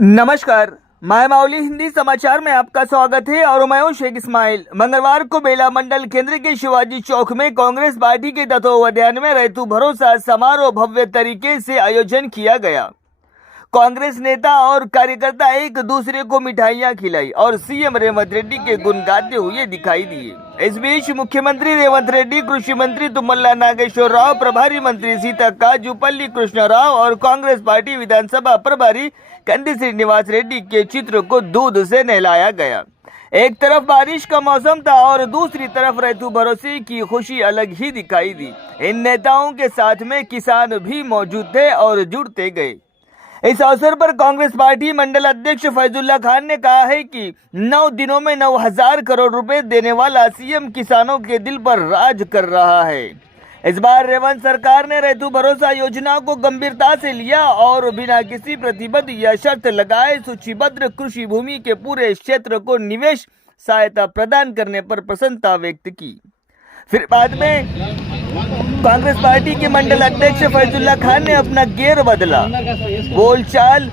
नमस्कार, मैं माउली हिंदी समाचार में आपका स्वागत है और मैं हूं शेख इस्माइल। मंगलवार को बेला मंडल केंद्र के शिवाजी चौक में कांग्रेस पार्टी के तत्वावधान में रैतू भरोसा समारोह भव्य तरीके से आयोजन किया गया। कांग्रेस नेता और कार्यकर्ता एक दूसरे को मिठाइयां खिलाई और सीएम रेवंत रेड्डी के गुण गाते हुए दिखाई दिए। इस बीच मुख्यमंत्री रेवंत रेड्डी, कृषि मंत्री तुम्मला नागेश्वर राव, प्रभारी मंत्री सीतक्का, जुपल्ली कृष्ण राव और कांग्रेस पार्टी विधानसभा प्रभारी कंदी श्रीनिवास रेड्डी के चित्र को दूध से नहलाया गया। एक तरफ बारिश का मौसम था और दूसरी तरफ रैतू भरोसे की खुशी अलग ही दिखाई दी। इन नेताओं के साथ में किसान भी मौजूद थे और जुड़ते गए। इस अवसर पर कांग्रेस पार्टी मंडल अध्यक्ष फैजुल्ला खान ने कहा है कि 9 दिनों में 9,000 करोड़ रुपए देने वाला सीएम किसानों के दिल पर राज कर रहा है। इस बार रेवंत सरकार ने रैतू भरोसा योजना को गंभीरता से लिया और बिना किसी प्रतिबंध या शर्त लगाए सूचीबद्ध कृषि भूमि के पूरे क्षेत्र को निवेश सहायता प्रदान करने पर प्रसन्नता व्यक्त की। फिर बाद में कांग्रेस पार्टी के मंडल अध्यक्ष फैजुल्ला खान ने अपना गियर बदला, बोलचाल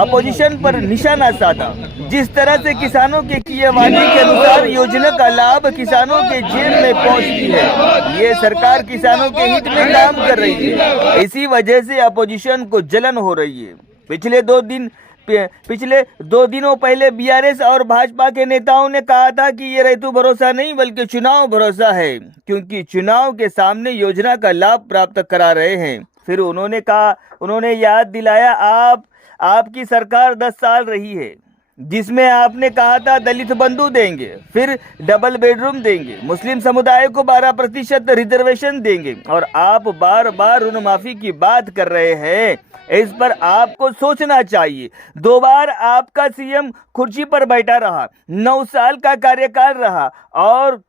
अपोजिशन पर निशाना साधा। जिस तरह से किसानों के किए वादे के अनुसार योजना का लाभ किसानों के जेब में पहुंचती है, ये सरकार किसानों के हित में काम कर रही है। इसी वजह से अपोजिशन को जलन हो रही है। पिछले दो दिनों पहले बीआरएस और भाजपा के नेताओं ने कहा था कि ये रैतू भरोसा नहीं बल्कि चुनाव भरोसा है, क्योंकि चुनाव के सामने योजना का लाभ प्राप्त करा रहे हैं। फिर उन्होंने याद दिलाया, आपकी सरकार 10 साल रही है, जिसमें आपने कहा था दलित बंधु देंगे, फिर डबल बेडरूम देंगे, मुस्लिम समुदाय को 12% रिजर्वेशन देंगे और आप बार बार ऋण माफी की बात कर रहे हैं। इस पर आपको सोचना चाहिए। 2 बार आपका सीएम कुर्सी पर बैठा रहा, 9 साल का कार्यकाल रहा और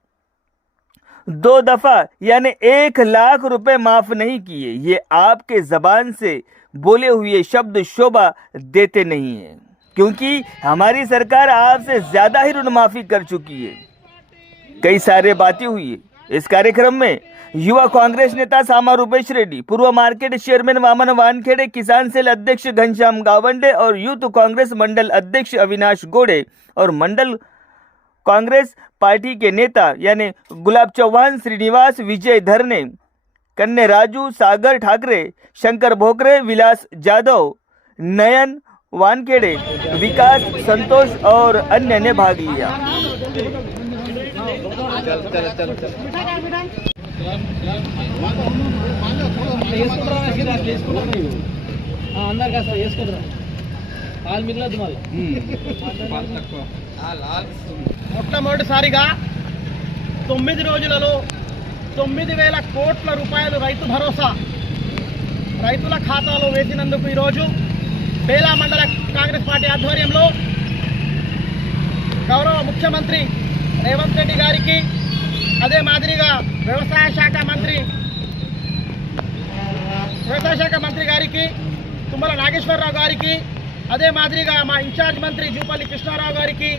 2 दफा यानी 1 लाख रुपए माफ नहीं किए। ये आपके जबान से बोले हुए शब्द शोभा देते नहीं है, क्योंकि हमारी सरकार आपसे ज्यादा ही ऋण माफी कर चुकी है। कई सारे बातें हुई है। इस कार्यक्रम में युवा कांग्रेस नेता सामा रूपेश रेड्डी, पूर्व मार्केट चेयरमैन वामन वानखेड़े, किसान सेल अध्यक्ष घनश्याम गावंडे और यूथ कांग्रेस मंडल अध्यक्ष अविनाश गोड़े और मंडल कांग्रेस पार्टी के नेता यानी गुलाब चौहान, श्रीनिवास, विजय धरने, कन्ने राजू, सागर ठाकरे, शंकर भोकरे, विलास जादव, नयन वानखेड़े, विकास, संतोष और अन्य ने भाग लिया। మొట్టమొదటిసారిగా 9 రోజులలో 9,000 కోట్ల రూపాయలు రైతు భరోసా రైతుల ఖాతాలో వేసినందుకు ఈరోజు బేలా మండల కాంగ్రెస్ పార్టీ ఆధ్వర్యంలో గౌరవ ముఖ్యమంత్రి రేవంత్ రెడ్డి గారికి, అదే మాదిరిగా వ్యవసాయ శాఖ మంత్రి గారికి, తుమ్మల నాగేశ్వరరావు గారికి, అదే మాదిరిగా మా ఇన్ఛార్జ్ మంత్రి జూపల్లి కృష్ణారావు గారికి,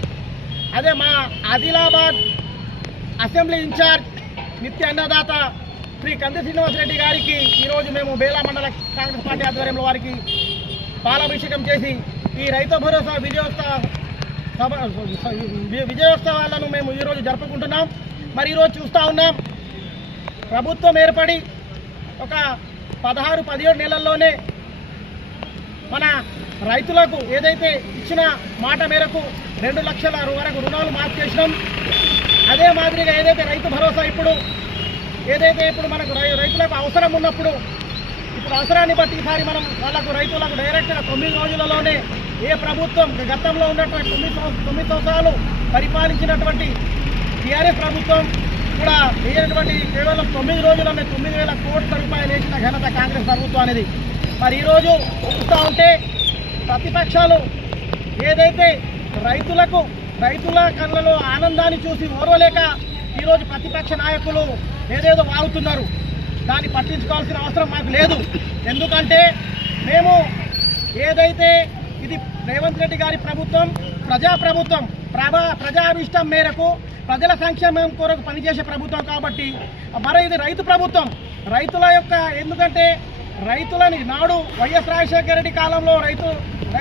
అదే మా ఆదిలాబాద్ అసెంబ్లీ ఇన్ఛార్జ్ నిత్య అన్నదాత శ్రీ కంది శ్రీనివాస్ రెడ్డి గారికి ఈరోజు మేము బేలా మండల కాంగ్రెస్ పార్టీ ఆధ్వర్యంలో వారికి పాలాభిషేకం చేసి ఈ రైతు భరోసా విజయోత్సవాలను మేము ఈరోజు జరుపుకుంటున్నాం। మరి ఈరోజు చూస్తూ ఉన్నాం, ప్రభుత్వం ఏర్పడి ఒక 16-17 నెలల్లోనే మన రైతులకు ఏదైతే ఇచ్చిన మాట మేరకు 2 లక్షల వరకు రుణాలు మాఫ్ చేసినాం। అదే మాదిరిగా ఏదైతే రైతు భరోసా ఇప్పుడు మనకు రైతులకు అవసరం ఉన్నప్పుడు, ఇప్పుడు అవసరాన్ని బట్టి ఈసారి మనం వాళ్ళకు రైతులకు డైరెక్ట్గా 9 రోజులలోనే ఏ ప్రభుత్వం గతంలో ఉన్నటువంటి 9 సంవత్సరాలు పరిపాలించినటువంటి టీఆర్ఎస్ ప్రభుత్వం కూడా వేయనటువంటి కేవలం 9 రోజుల్లోనే 9,000 కోట్ల రూపాయలు వేసిన ఘనత కాంగ్రెస్ ప్రభుత్వం అనేది। మరి ఈరోజు చూస్తూ ఉంటే ప్రతిపక్షాలు ఏదైతే రైతుల కళ్ళలో ఆనందాన్ని చూసి ఓర్వలేక ఈరోజు ప్రతిపక్ష నాయకులు ఏదేదో వాగుతున్నారు, దాన్ని పట్టించుకోవాల్సిన అవసరం మాకు లేదు। ఎందుకంటే మేము ఏదైతే ఇది రేవంత్ రెడ్డి గారి ప్రభుత్వం ప్రజాప్రభుత్వం, ప్రజాభిష్టం మేరకు ప్రజల సంక్షేమం కొరకు పనిచేసే ప్రభుత్వం కాబట్టి, మరి ఇది రైతు ప్రభుత్వం, రైతుల యొక్క, ఎందుకంటే రైతులని నాడు వైఎస్ రాజశేఖర రెడ్డి కాలంలో రైతు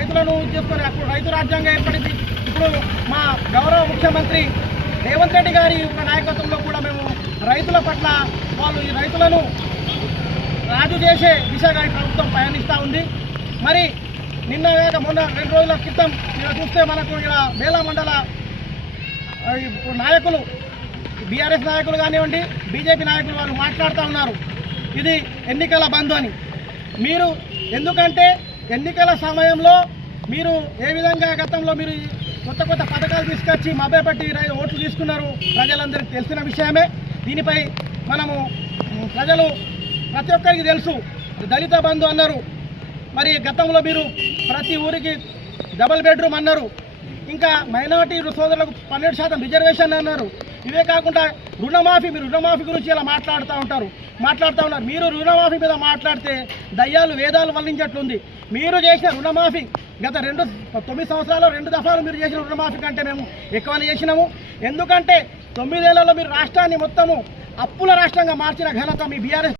రైతులను చేసుకొని అప్పుడు రైతు రాజ్యాంగం ఏర్పడింది. ఇప్పుడు మా గౌరవ ముఖ్యమంత్రి రేవంత్ రెడ్డి గారి యొక్క నాయకత్వంలో కూడా మేము రైతుల పట్ల వాళ్ళు ఈ రైతులను రాజు చేసే దిశగా ఈ ప్రభుత్వం పయనిస్తూ ఉంది. మరి నిన్న మొన్న 2 రోజుల క్రితం ఇలా చూస్తే మనకు ఇలా బేలా మండల నాయకులు బీఆర్ఎస్ నాయకులు కానివ్వండి, బీజేపీ నాయకులు వాళ్ళు మాట్లాడుతూ ఉన్నారు ఇది ఎన్నికల బంధు అని. మీరు ఎందుకంటే ఎన్నికల సమయంలో మీరు ఏ విధంగా గతంలో మీరు కొత్త కొత్త పథకాలు తీసుకొచ్చి మభ్యపెట్టి ఓట్లు తీసుకున్నారు ప్రజలందరికీ తెలిసిన విషయమే. దీనిపై మనము ప్రజలు ప్రతి ఒక్కరికి తెలుసు. దళిత బంధు అన్నారు, మరి గతంలో మీరు ప్రతి ఊరికి డబుల్ బెడ్రూమ్ అన్నారు, ఇంకా మైనారిటీ సోదరులకు 12% రిజర్వేషన్ అన్నారు. ఇవే కాకుండా రుణమాఫీ, మీరు రుణమాఫీ గురించి ఇలా మాట్లాడుతూ ఉన్నారు. మీరు రుణమాఫీ మీద మాట్లాడితే దయ్యాలు వేదాలు వల్లించేట్లుంది. మీరు చేసిన రుణమాఫీ గత 9 సంవత్సరాల్లో 2 దఫాలు మీరు చేసిన రుణమాఫీ కంటే మేము ఎక్కువనే చేసినాము. ఎందుకంటే 9 ఏళ్లలో మీరు రాష్ట్రాన్ని మొత్తము అప్పుల రాష్ట్రంగా మార్చిన ఘనత మీ బీఆర్ఎస్